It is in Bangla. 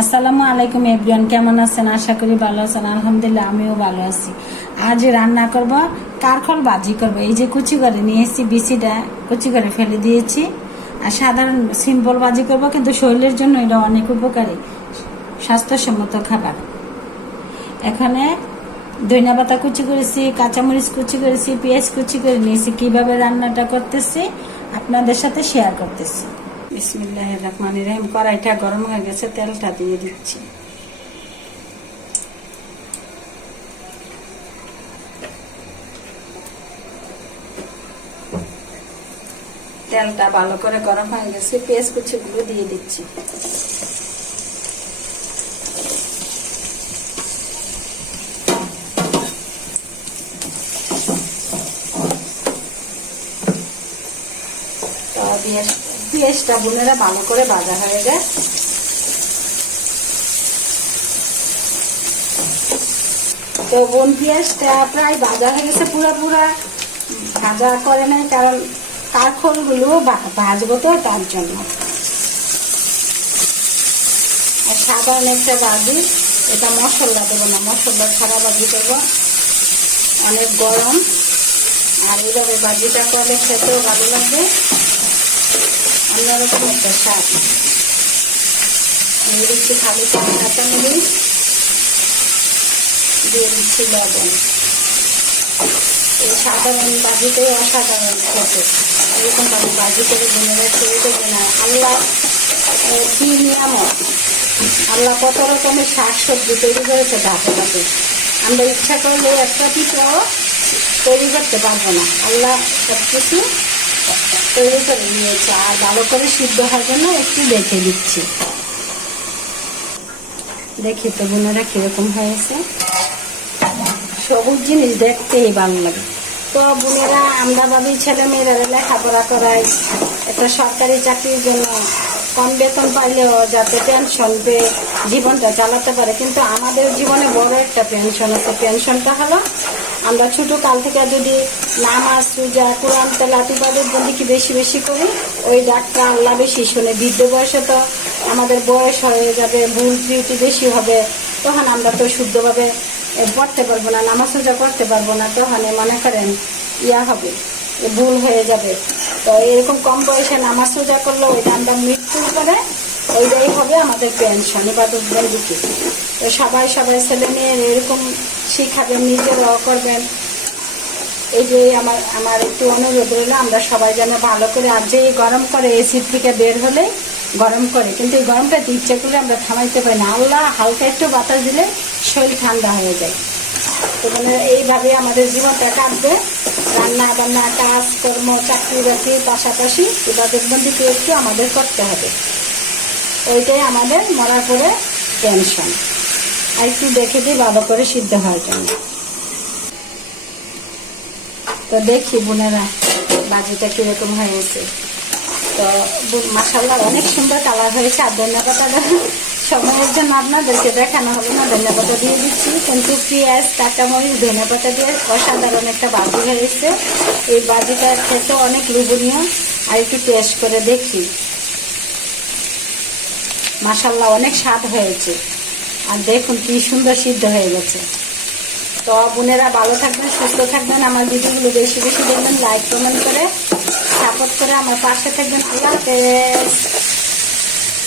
আসসালামু আলাইকুম এভরিওয়ান, কেমন আছেন? আশা করি ভালো আছেন। আলহামদুলিল্লাহ আমিও ভালো আছি। আজ রান্না করব কারকল ভাজি করব। এই যে কুচি করে নিয়েছি, বিচিটা কুচি করে ফেলে দিয়েছি। আর সাধারণ সিম্পল ভাজি করব, কিন্তু শরীরের জন্য এটা অনেক উপকারী, স্বাস্থ্যসম্মত খাবার। এখানে ধনিয়া পাতা কুচি করেছি, কাঁচামরিচ কুচি করেছি, পেঁয়াজ কুচি করে নিয়েছি। কিভাবে রান্নাটা করতেছি আপনাদের সাথে শেয়ার করতেছি। বিসমিল্লাহির রহমানির রহিম। কড়াইটা গরম হয়ে গেছে, তেলটা দিয়ে দিচ্ছি। তেলটা ভালো করে গরম হয়ে গেছে, পেঁয়াজ কুচিগুলো দিয়ে দিচ্ছি। পেঁয়াজটা বোনেরা ভালো করে ভাজা হয়ে যায়। তো বোন পেঁয়াজটা প্রায় ভাজা হয়ে গেছে, পুরা ভাজা করে নাই, কারণ কারখোল গুলো ভাজবো তো, তার জন্য। আর সাধারণ একটা ভাজি, এটা মশলা দেবো না, মশলা ছাড়া ভাজি করবো। অনেক গরম, আর এইভাবে ভাজিটা করলে খেতেও ভালো লাগবে, অন্যরকম একটা স্বাদ। দিয়ে দিচ্ছি খালি কাঁচামরিচ, দিয়ে দিচ্ছি লবণ। এই সাধারণ ভাজিতেই অসাধারণ খেতে। এরকম ভাবে ভাজি করে বোনেরা খেয়ে দেবে না। আল্লাহ কি নিয়ামত, আল্লাহ কত রকমের শাক সবজি তৈরি করেছে ধাপে ধাপে। আমরা ইচ্ছা করলে একটা পিঠাও তৈরি করতে পারবো না। আল্লাহ সব কিছু তৈরি করে নিয়েছে। আর ভালো করে সিদ্ধ হওয়ার জন্য একটু দেখে দিচ্ছি। দেখি তো বোনেরা কিরকম হয়েছে। সবুজ জিনিস দেখতেই ভালো লাগে। তো বোনেরা, আমরা ভাবি ছেলে মেয়েরা লেখাপড়া করাই, একটা সরকারি চাকরির জন্য কম বেতন পাইলেও যাতে পেনশন পেয়ে জীবনটা চালাতে পারে। কিন্তু আমাদের জীবনে বড় একটা পেনশন আছে। পেনশনটা হলো, আমরা ছোট কাল থেকে যদি নামাজ রোজা কোরআন তেলাওয়াত ইবাদত বন্দেগী বেশি বেশি করি, ওই ডাক্তার আল্লাহ বেশি শুনে। বৃদ্ধ বয়সে তো আমাদের বয়স হয়ে যাবে, ভুল ত্রুটি বেশি হবে, তখন আমরা তো শুদ্ধভাবে পড়তে পারবো না, নামাজ রোজা করতে পারবো না। তখন মনে করেন হবে, ভুল হয়ে যাবে। তো এরকম কম বয়সে নামাজ রোজা করলে ওইটা আমরা মৃত্যুর পরে ওইটাই হবে আমাদের পেনশন, ইবাদত বন্দেগী। তো সবাই ছেলে মেয়ের এরকম শিখাবেন, নিজেরাও করবেন। এই যে আমার একটু অনুরোধ রইল, আমরা সবাই যেন ভালো করে। আর যে গরম করে, এসির থেকে বের হলে গরম করে, কিন্তু এই গরমটাতে ইচ্ছা করলে আমরা থামাইতে পারি না। আল্লাহ হালকা একটু বাতাস দিলে শরীর ঠান্ডা হয়ে যায়। তো মানে এইভাবে আমাদের জীবনটা কাটবে। রান্না বান্না, কাজ কর্ম, চাকরি বাকরির পাশাপাশি ইবাদত বন্দেগী একটু আমাদের করতে হবে। ওইটাই আমাদের মরার পরে টেনশন। আর একটু দেখে দিই ভালো করে সিদ্ধ হওয়ার জন্য। তো দেখি বোনেরা ভাজিটা কিরকম হয়েছে। তো মাশাআল্লাহ অনেক সুন্দর কালার হয়েছে। আর ধন্যবাদটা সময়ের জন্য আপনাদেরকে দেখানো হবে না, ধন্যবাদটা দিয়ে দিচ্ছি। কিন্তু পেঁয়াজ, কাঁচামরিচ, ধন্যবাদটা দিয়ে অসাধারণ একটা ভাজি হয়েছে। এই ভাজিটা খেতে অনেক লোভনীয়। আর একটু টেস্ট করে দেখি। মাশাআল্লাহ অনেক স্বাদ হয়েছে। আর দেখুন কি সুন্দর সিদ্ধ হয়ে গেছে। তো বোনেরা ভালো থাকবেন, সুস্থ থাকবেন। আমার ভিডিওগুলো বেশি বেশি দেখবেন, লাইক কমেন্ট করে সাপোর্ট করে আমার পাশে থাকবেন। আল্লাহ হাফেজ।